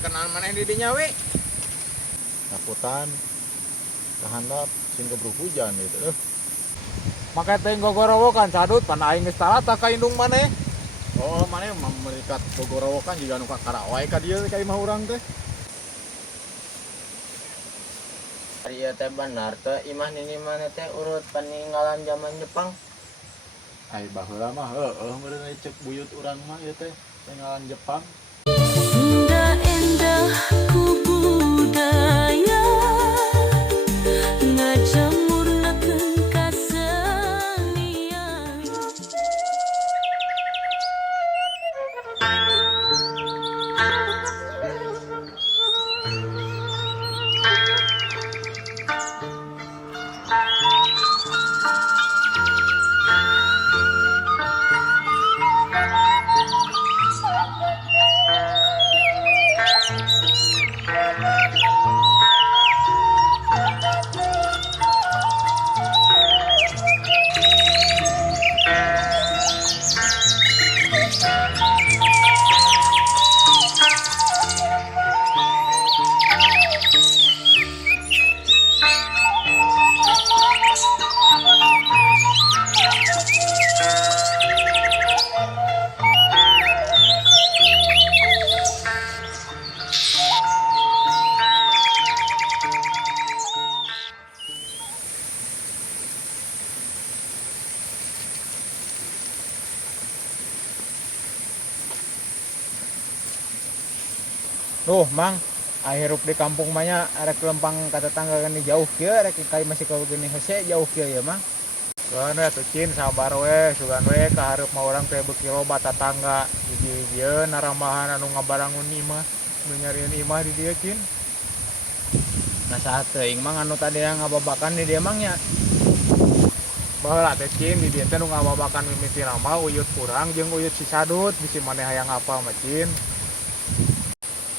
kenal mana di dinya we? Takutan kehandap sing kebruk hujan gitu. Make teh gogorowokan sadut pan aing geus talata ka indung maneh. Oh, mana merikat gogorowokan juga nu kakara wae ka dieu ka imah urang teh. Ari ieu teh benar teh imah nini mana teh urut peninggalan zaman Jepang. Ai baheula mah heueuh meureun cek buyut urang mah ieu teh peninggalan Jepang. Sunda endah ku budaya ngajamurnakeun kasenian. Duh, Mang, hirup di kampung mah arek lempang ka tetangga gini jauh kieu, arek kai masih ka gini hese jauh kieu ya, Mang. Soalna we atuh cin sabar we, sugan we ka hareup mah urang teh beuki loba tatangga. Hiji-hijieun narambahan anu ngabarangun imah, nu nyarieun imah di dieu cin. Nah saat teuing Mang anu tadi ngababakan di dieu Mang nya. Baheula teh cin di dieu teh nu ngababakan mimiti nama uyut urang jeung uyut si Sadut, bisi maneh hayang apal mah cin.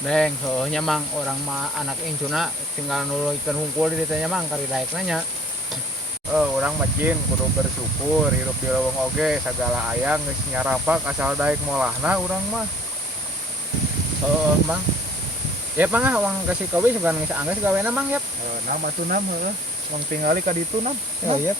Neng, soalnya Mang, orang mah anak incuna tinggal nuluykeun hungkul di ditanya Mang, kari daek nanya. Orang macin kudu bersyukur, hirup di leuweung oge, sagala aya geus nyarapak asal daek molahna urang mah. Mang. Ya Mang, uang kasih kowe sugan geus anggeus gawena Mang ya. Nama tuh nama Uang tingali ka ditu nam. Ya,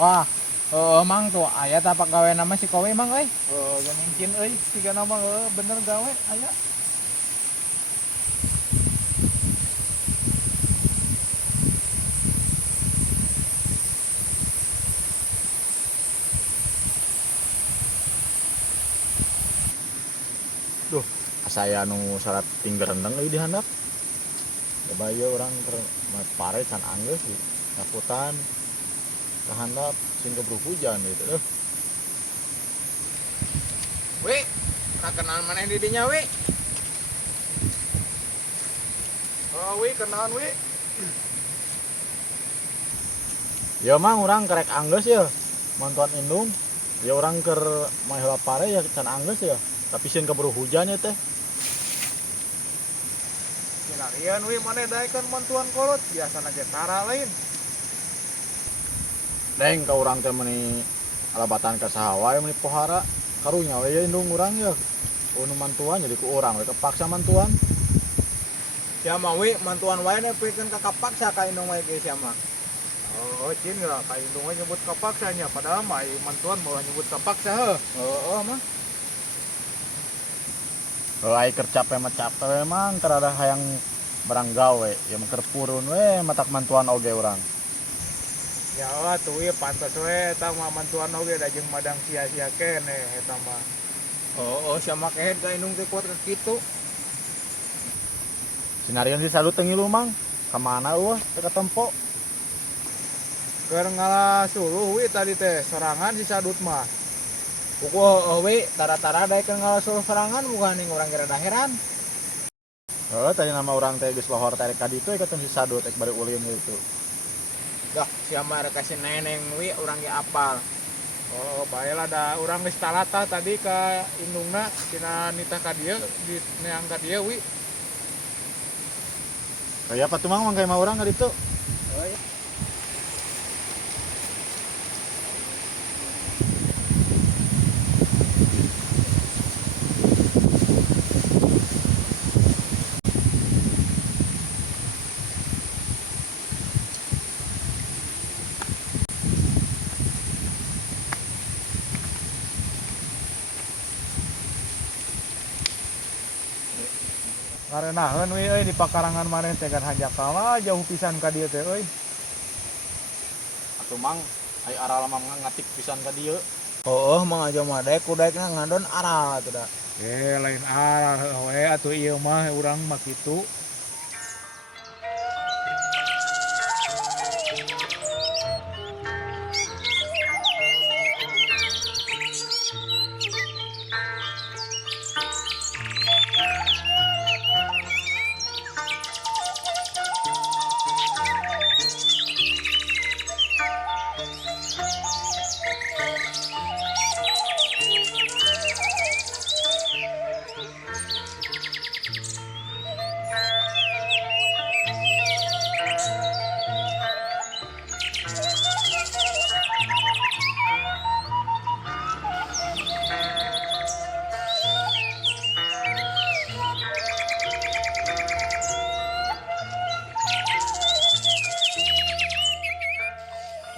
Wah, Mang tuh aya tapak gawe nama si kowe Mang euy. Mungkin euy, siga nama bener gawe aya. duh, saya nu salat tinggal rendeng euy di handap. Coba ieu urang keur pare can anggeus sih. Takutan kehandap sing kebruk hujan gitu. We, kenal mana di dinya we? We kenalan we. Ya Mang urang kerek anggeus ya. Mantuan indung. Ya urang keur mah heula pare ya can anggeus ya. Tapi sieun kebruk hujan ya teh. Kinarian we maneh daekeun mantuan kolot, biasana ge tara lain. Neng ka urang teh meuni alabatan ka saha wae meuni pohara. Karunya we ya indung urang ya. Nu mantuan jadi ku urang we kepaksa mantuan. Ya mah we mantuan wae na pikeun ka kapaksa ka indung wae ge sia mah. Cin lah ka indung wae nyebut kapaksa nya padahal mah mantuan malah nyebut kapaksa heuh. Mah. Ai keur capek mah capek emang keur ada hayang barang gawe ya keur purun we matak mantuan oge urang. Ya Allah tuh we pantes we eta mah mantuan oge da jeung madang sia-sia keneh eta mah. Sia mah kehed ka indung teh kuat ka kitu. Sinarian si Sadut teu ngilu Mang. Ka mana eueuh teu katempo. Keur ngalasuluh we tadi teh sorangan si Sadut mah. Pukul we tara-tara daekeun ngalasuluh sorangan bukan ning urang kira daheran. Tadi nama urang teh geus lohor teh ka ditu ekaton si Sadut ek bari ulin gitu. Dah sia mah rek kasih neneng we urang ge apal. Baheula da urang geus talata tadi ka indungna tina nitah ka dieu di neang ka dieu wi. Kayak apa tuh mang mangkai mah urang ka ditu? Ngarenaheun we euy di pakarangan maneh teh kan hanjakal mah jauh pisan ka dieu teh euy. Atuh mang ai aral mah ngatik pisan ka dieu. Oh, mang aja mah daek ku daekna ngadon aral atuh da. Lain aral we atuh ieu mah urang mah kitu.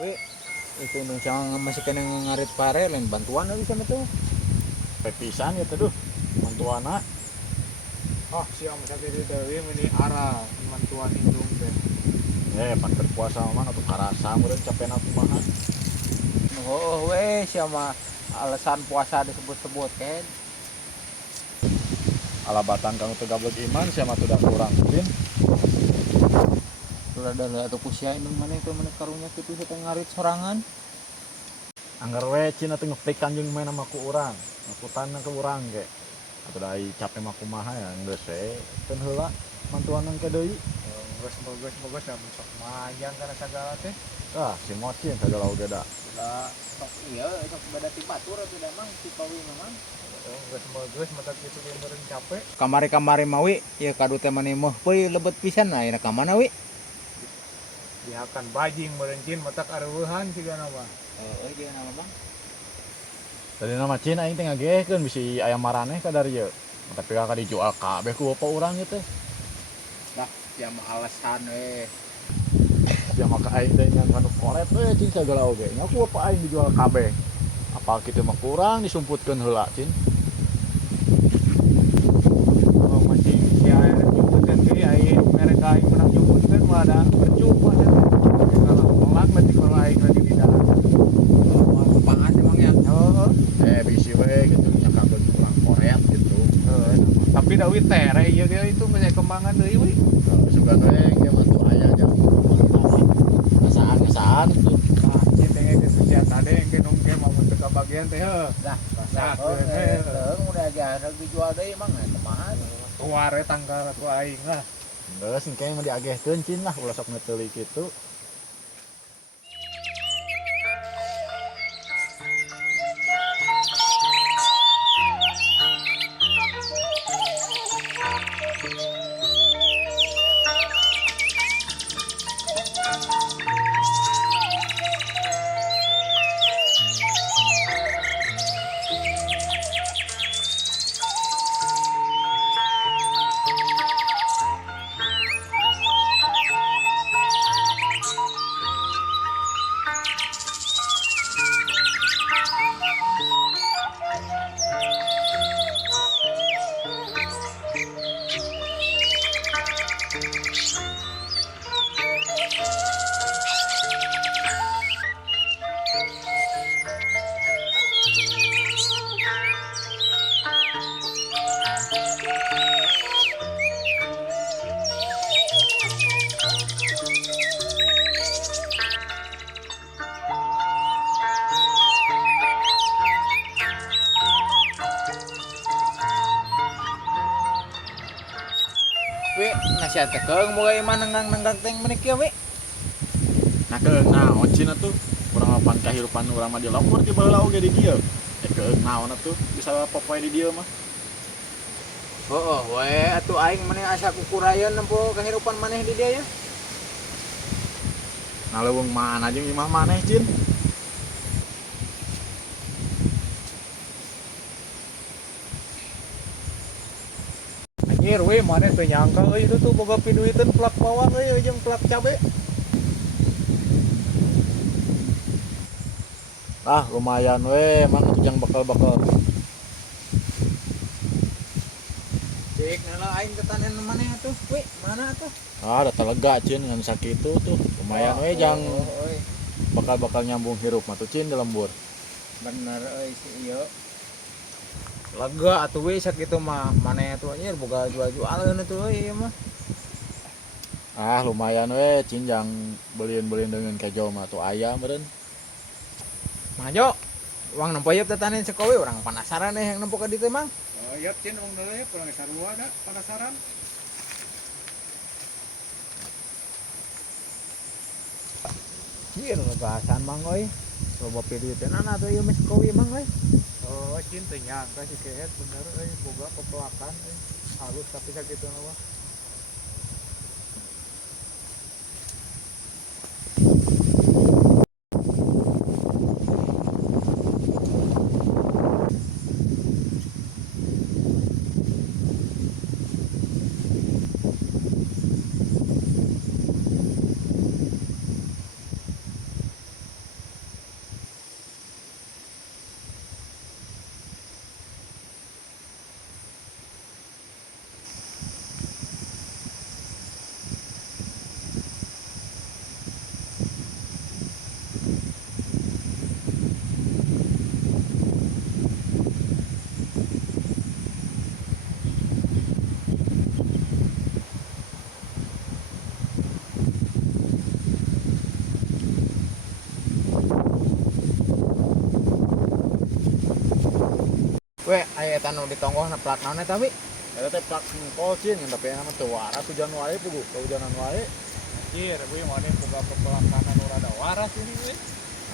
We itu nu cang masih kena ngarit pare lain bantuan lagi sama tuh. Pisan ya tuh mantuana. Oh, siam sakit teh we meuni aral mantuan indung teh. Pan berpuasa mah atuh karasa meureun capena kumaha. Oh, we siapa alasan puasa disebut-sebut kan? Alabatan kanu teu gablek iman sia mah teu da kurang tin. Sudah ada atau kusia indung mana itu mana karunya kitu kita ngarit sorangan. Anggar we cina teu ngeplik kanjeng main sama ku urang. Ngaputanna ke urang ge. Atuh da ai capek mah kumaha ya geus we teu heula mantuanan ke deui. Bagus ya sok majang kana sagala teh. Ah, si mocin sagala oge da. Udah sok iya sok beda tibatur atuh da mang si pawi memang. Bagus mata kitu ge meureun capek. Kamari-kamari mawi ya kadu teh mani meuh peuy lebet pisan ayeuna ka mana wi? Dihakan bajing meureun cin matak areueuhan sigana mah. Ieu nama Bang. Tadi nama cin aing teh ngagehkeun bisi ayam maraneh ka dari ieu. Tapi ka dijual kabeh ku bapa urang ieu teh. Dah ya mah alasan we. Ya maka aing teh yang kanu koret we cin sagala oge. Nya ku bapa aing dijual kabeh. Apal kitu mah kurang disumputkeun heula cin. Oh masih ya nyumputkeun deui ai mereka aing menang nyumputkeun mah ada percuma teh. Kalau melak mati kalau aing lagi di dalam. Pangan emangnya. Bisi we gitu nya kabeh kurang koret gitu. Tapi da wi tere ieu ge itu mah kembangan deui we. Sugan we ge mantu aya jeung ngasaan tuh. Nah, cin teh geus sia tade engke nungke mah mun teu kabagian teh heuh. Dah, Sakeun we. udah aja dijual deui mah temahan. Tuare tangkar ku aing lah. Geus engke mah diagehkeun cin lah ulah sok neuteuli kitu. We nasihat teh keung moga iman nenggang teh meuni kieu we. Nah keung naon cin atuh urang mapan kahirupan urang mah di lampur ti baheula oge di dieu. Keung naon atuh bisa popoe di dieu mah. Heeh, we atuh aing maneh asa kukurayan nempo kahirupan maneh di dia ya. Ngaleuweung mana jeung imah maneh cin. Anjir we maneh teu nyangka euy itu tuh boga piduiteun plak bawang euy jeung plak cabe. Ah lumayan we emang tujang bakal-bakal. Cek nala aing tetanen maneh atuh. We, mana atuh? Ah da telega cin ngan sakitu tuh lumayan we jang euy. bakal-bakal nyambung hirup mah tuh cin di lembur. Bener euy si ieu. Lega atuh we sakitu mah maneh atuh anjir boga jual-jualan atuh euy ieu mah. Ah lumayan we cin jang beliin-beliin dengan kejo mah tuh ayam meureun. Majo, uang nempoyeup tetanen sekowe urang penasaran yang nempo ka ditu mang. Oh, iya, Cin, uang dulu ya, pulang sarua ada penasaran. Ieu nu gasan mang euy. Loba piduiteun ana atuh ieu mah sekowe mang euy. Oh, Cin, teu nyangka si Keet bener boga pepelakan halus tapi sakitu mah. We aya eta nu ditonggohna plat naon eta wi? Eta teh plak engkol cin ngan tapi nama teu waras hujan wae pugu kehujanan wae. Anjir, gue mana boga pepelakan anu rada waras ini gue.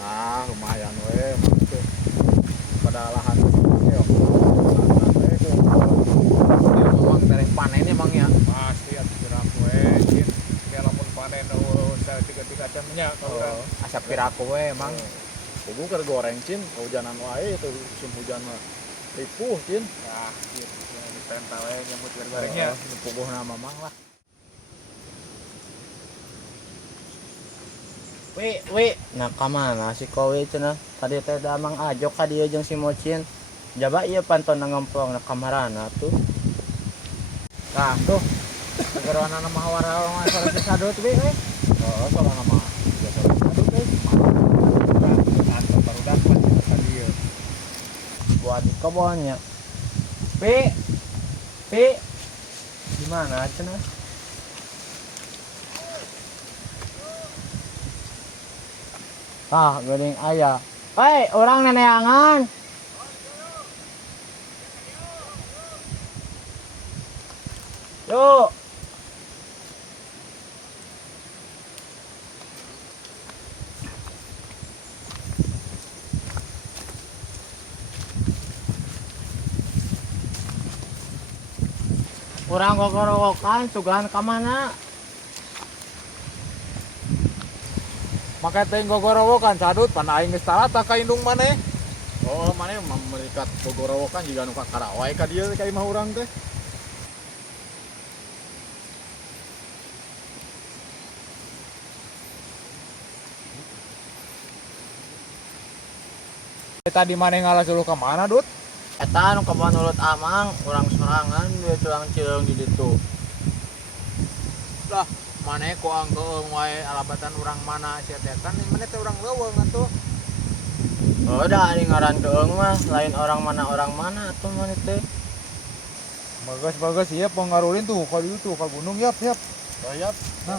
Ah lumayan we emang tuh pada lahan yo. Ya memang dari panen emang ya. Pasti atuh gerak we, Cin. Kayak lamun panen tiga-tiga jamnya kalau Oh, asap piraku we emang. Pugu keur goreng cin kehujanan wae teu musim hujan mah ripuh cin. nah, gitu. Yang dipental we nyambut gorengnya. Puguhna mamang lah. We, nah kamana si kowe cenah? Tadi teh damang ajok ka dieu jeung si Mocin. Jaba ieu panton ngemplong na kamarana tuh. Nah, tuh. Segeroana nama hawara mah salah sadut we. Oh salah nama biasa Sadut we. Atau barudak lah tadi ya. Buat di kebonnya. Pi. Di mana cenah? Ah, geuning aya. Hei, orang neneangan. Yuk. Urang gogorowokan sugahan ka mana? Maka teh gogorowokan sadut pan aing geus tarata ka indung maneh. Oh mana merikat gogorowokan juga nu kakara wae ka dieu ka imah urang teh. Tadi maneh ngalas dulu ka mana, Dut? Eta anu kebon ulut amang, urang sorangan dia culang cileung di ditu. Lah, maneh ku anggeung wae alabatan urang mana sia teh kan maneh teh urang leuweung atuh. Oh, da ari ngaran keung mah lain orang mana atuh mah teh. Bagus ieu pengarulin tuh ka dieu tuh ka gunung yap. Oh yap. Nah,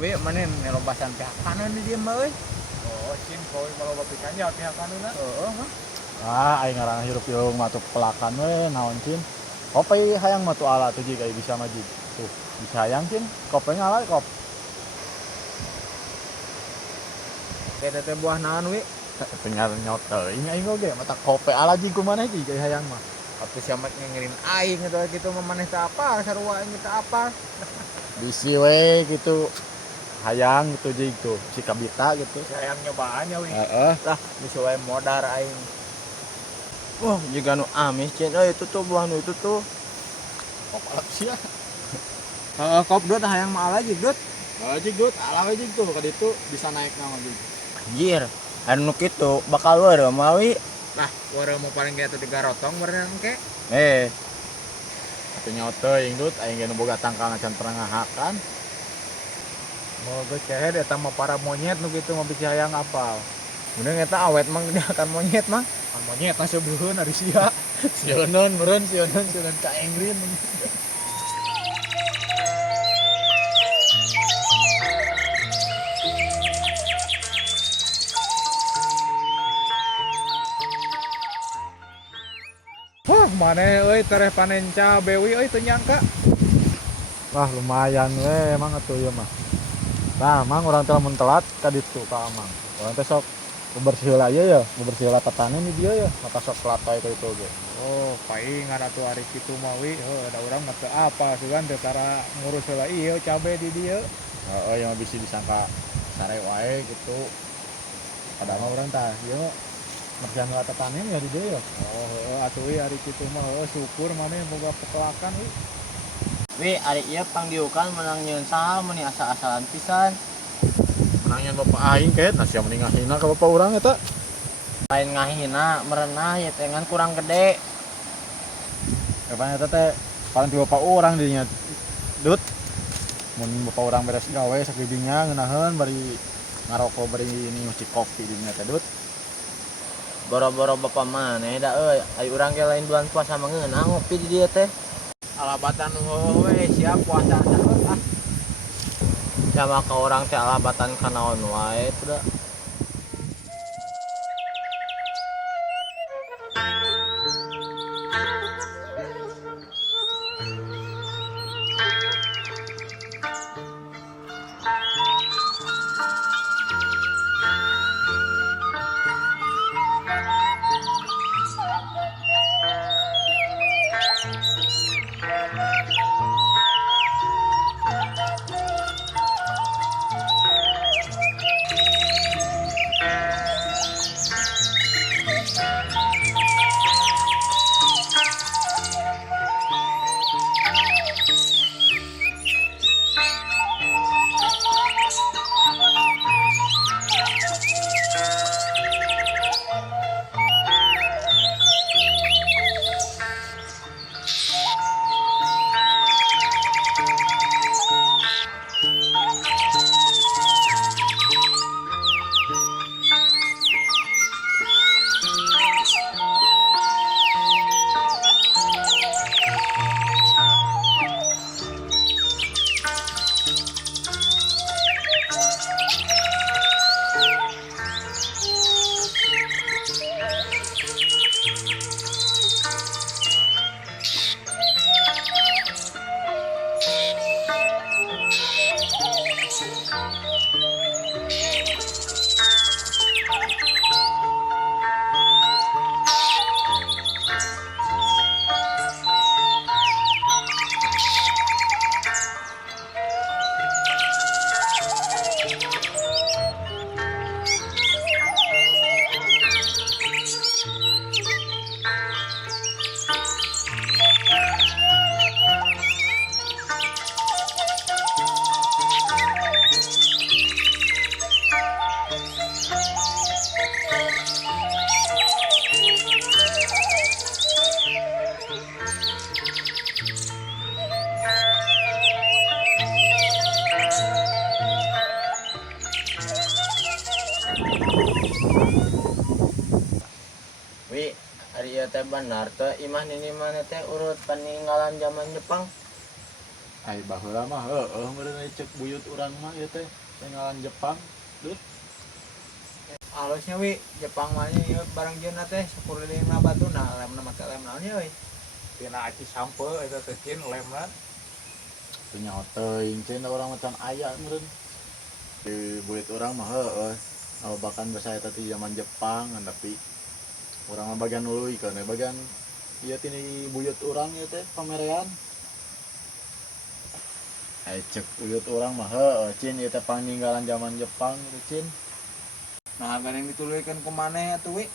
we mana ngelobasan pihak kanan di dia mah euy. Oh cin kowe malah bapikan ya pihak kanuna. Heeh mah. Aing ngarang hirup yung matu pelakan we naon cin. Kopi hayang matu ala tuh jika bisa maju. Tuh, bisa hayang cin. Kopi ngala kop. Kayak teh buah naon we. Tinggal nyot teuing aing oge mata kopi ala jing kumaneh jika hayang mah. Tapi siamat ngengerin aing gitu mah maneh teh apa sarua aing teh apa. Bisi we gitu. Hayang gitu jing tuh si kabita gitu. Sayang nyobaannya we. Heeh. Tah bisa wae modar aing. Wah, juga nu amis cin. Oh, itu tuh buah nu itu tuh. Kop ala sia. Heeh kop dut hayang mah ala jig dut. Jig dut ala we jing tuh ka ditu bisa naik nama jing. Anjir. Anu kitu bakal weureuh mawi. Nah, warna mau paling kayak tuh 3 rotong warna engke. Atuh nyaut teuing dut aing ge nu boga tangkal can pernah ngahakan. Mau gue cehet eta mah para monyet nu kitu mah bisa hayang apal. Bener eta awet mang dia akan monyet mah. Kan monyet tah sebeuheun ari sia. Sionon meureun sionon ka Engrin. Wah, maneh euy tereh panen cabe we euy teu nyangka. Wah lumayan we emang atuh ieu mah. Nah, mang urang teh lamun telat ka ditu ka amang. Urang teh sok bebersih heula ieu ya, bebersih heula tatanen di dieu ya, mata sok pelatoy ka ditu ge. Oh, paingan atuh ari kitu mah we. Heuh, ada urang mah teu apa sugan teu tara ngurus heula ieu cabe di dieu. Heeh, yang bisa disangka sare wae gitu. Padahal mah urang tah ieu merjaan heula tatanen ya di dieu ya. Oh, heuh atuh we ari kitu mah heuh syukur maneh boga pekelakan we. Wi, ari ieu pangdiukan menang nyeun saha mun asa-asalan pisan. Menangnya bapak aing ket, nah sia mending ngahina ka bapak urang eta. Lain ngahina merenah ya tengan kurang gede. Kapan eta teh paling ti bapak urang dinya. Dut. Mun bapak urang beres gawe sakdidinya ngeunaheun bari ngarokok bari ini nyuci kopi dinya teh dut. Boro-boro bapak maneh da euy, ai urang ge lain bulan puasa mangeunah ngopi di dieu teh. Alabatan heuh we siap puasa saeuh ah. Sama ka urang teh alabatan ka naon wae da. Ari ieu teh benar teh imah nini mana teh urut peninggalan zaman Jepang. Hai baheula mah meureun cek buyut urang mah ieu teh tinggalan Jepang. Halusnya wi Jepang mah nya ieu barang jeuna teh sakuliling batuna lemna make lem naon nya we. tina aci sampe eta teh cin lemna Punya teuing cen urang macan aya meureun. Di buyut urang mah bahkan bahasa eta teh zaman Jepang tapi urang mah bagian uluykeun bagian ieu tini buyut urang ieu teh pamerean. Cek buyut urang mah cin ieu teh paninggalan zaman Jepang gitu cin. Nah bareng dituluykeun ku maneh atuh wi.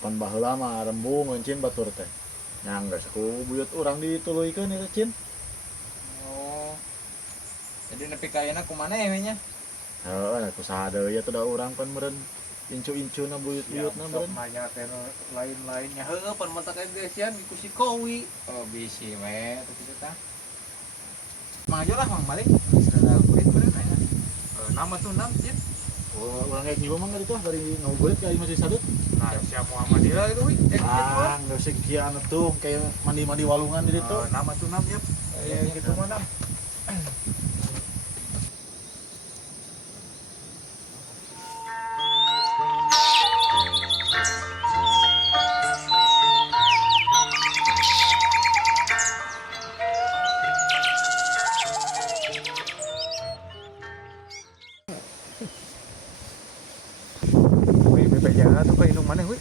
Pan baheula mah rembung cin batur teh. Nyangga ku buyut urang dituluykeun eta cin. Oh. Jadi nepi ka ayeuna ku maneh we nya. Ku saha deui teh da urang pan meureun incu-incuna buyut-buyutna sok meureun. nanya teh nu lain-lainnya heueuh pan mata kayak geusieun ku si Kowi Oh bisi we atuh kitu tah. Mang aja lah mang balik. Sudah kulit meureun aya. nama tuh nam cin Urang kayak jiwa mah gitu bari ngabuburit ka masih sadut. nah siapa Muhammadiyah itu wi Enggak usah kieu tuh kayak mandi-mandi walungan di ditu. nama tuh nam ya gitu mah nam Wih bebejana tuh ka indung maneh wi.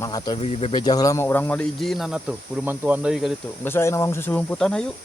Mang atuh bebejah heula mah urang mah diijinan atuh. Kudu mantuan deui ka ditu. Geus aya namang susulumputan hayu.